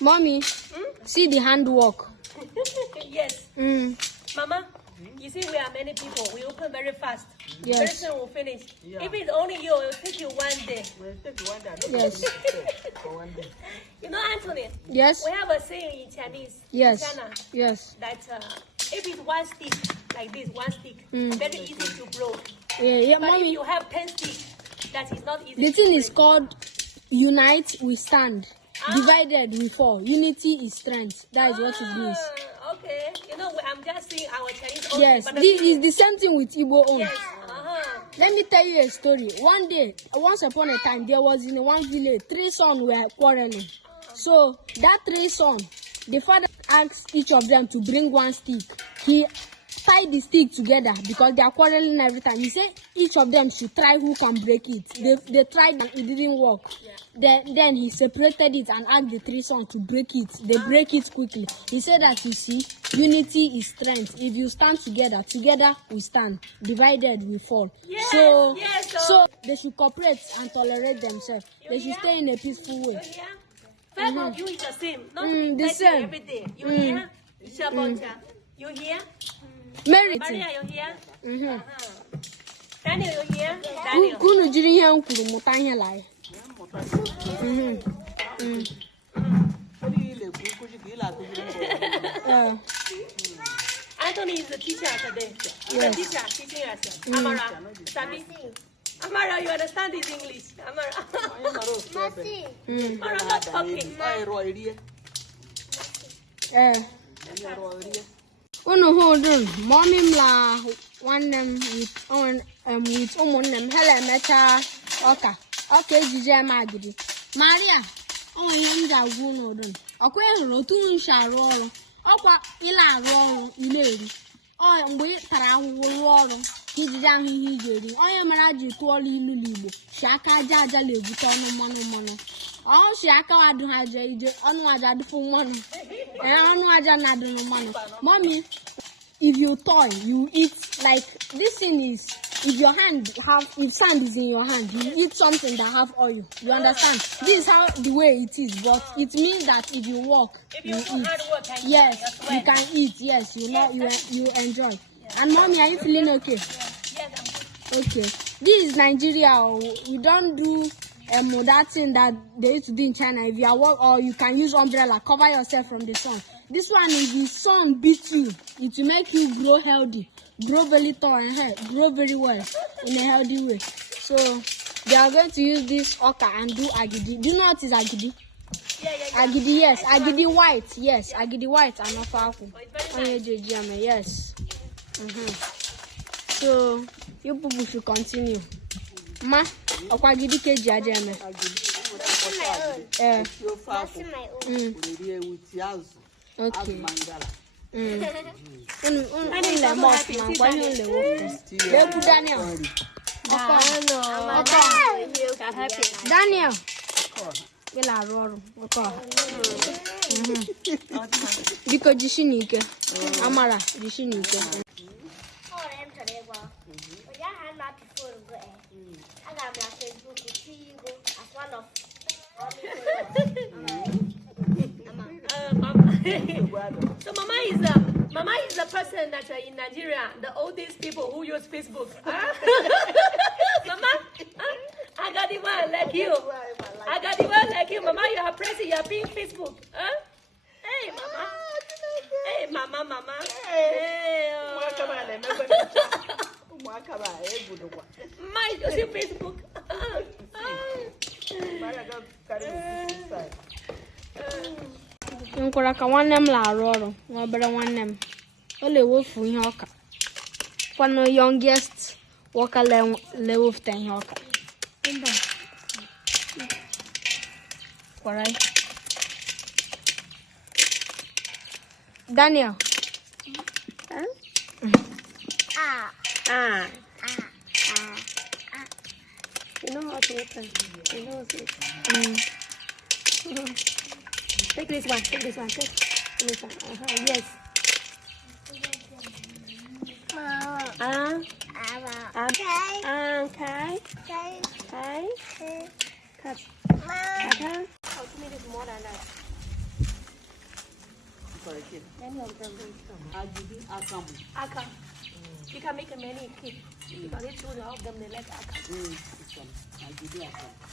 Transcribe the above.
Mommy, see the handwork. Yes. Mama, you see we are many people. We open very fast. Yes. Very soon we'll finish. Yeah. If it's only you, it will take you 1 day. We'll take 1 day. Yes. For 1 day. You know, Anthony? Yes. We have a saying in Chinese. Yes. In China, yes. that if it's 1 stick, like this, 1 stick, very easy to blow. Yeah, but Mommy. if you have 10 sticks, that is not easy. The thing is called unite, we stand. Divided, we fall. Unity is strength. That is what it means. Okay. You know, I'm just saying our Chinese. Yes, this is the same thing with Igbo own. Yes. Let me tell you a story. One day, once upon a time, there was in one village, 3 sons were quarreling. So that 3 sons, the father asked each of them to bring 1 stick. He tied the stick together because they are quarreling every time. He said each of them should try who can break it. They tried and it didn't work. Yeah. Then he separated it and asked the 3 sons to break it. They break it quickly. He said that, you see, unity is strength. If you stand together, together we stand. Divided we fall. Yes, so they should cooperate and tolerate themselves. They should stay in a peaceful way. Five of you is the same. Not the same. Every day. You hear? You hear? Merit. Maria, you hear? Daniel, you hear? Daniel. Kunu jiri ihe m kwuru mụta ihe la ya. Anthony is the teacher today. He's a teacher teaching us. Amara, Sabi. Amara, you understand this English? Amara. Amara, not talking. Hold on. Mommy la one them with them hele mecha oka. Okay, jije magidi. Maria, ihe nja gwu no don. Okwa ehuru otu nsha arụ ọrụ. Ọkwa ile arụ ọrụ ile eri. Mgbe tara ahụhụ rụọ ọrụ, ijije ahụ ihe iji eri. Onye mara ji tụọla ilu n'Igbo, shi aka aja aja na-ebute ọnụ mmanụ. Shi aka adụ aja ije, ọnụ aja adụfụ mmanụ. Ọnụ aja na-adụ mmanụ. Mommy, if you toy, you eat like this thing is. If sand is in your hand, you eat something that have oil. You understand? This is how the way it is, but it means that if you walk, you eat. Yes, you can eat. Yes, you enjoy. And mommy, are you feeling okay? Yes, I'm good. Okay. This is Nigeria. We don't do that thing that they used to do in China. If you are work, or you can use umbrella, cover yourself from the sun. This one, if the sun beats you, it will make you grow healthy. Grow very tall and grow very well in a healthy way. So they are going to use this oka and do agidi. Do you know what is agidi? Yeah. Agidi, yes. Agidi white, yes. Agidi white and not aku. Yes. So you people should continue. Ma, agidi keji ajeme. That's my own. Okay. Daniel. Biko jishinike. Amara jishinike. So Mama is the person that in Nigeria, the oldest people who use Facebook. Mama, I got the one like you. Mama, you are pressing your pink Facebook. Hey, Mama. Hey, Mama. Hey, my, you see Facebook. Nkwara ka nwanne m la-arụ ọrụ n'obere nwanne m. O na-ewefu ihe ọka. Kwano youngest worker na-ewefute ihe ọka. Kwara. Daniel. You know how to listen. You know how to listen. Take this one. Take this one. Yes. Okay. Cut. Oh, 2 minutes more than that. it. Many of them. Agidi Akamu. Aka. You can make a many cake. Because they told all of them they like aka. Agidi Akamu.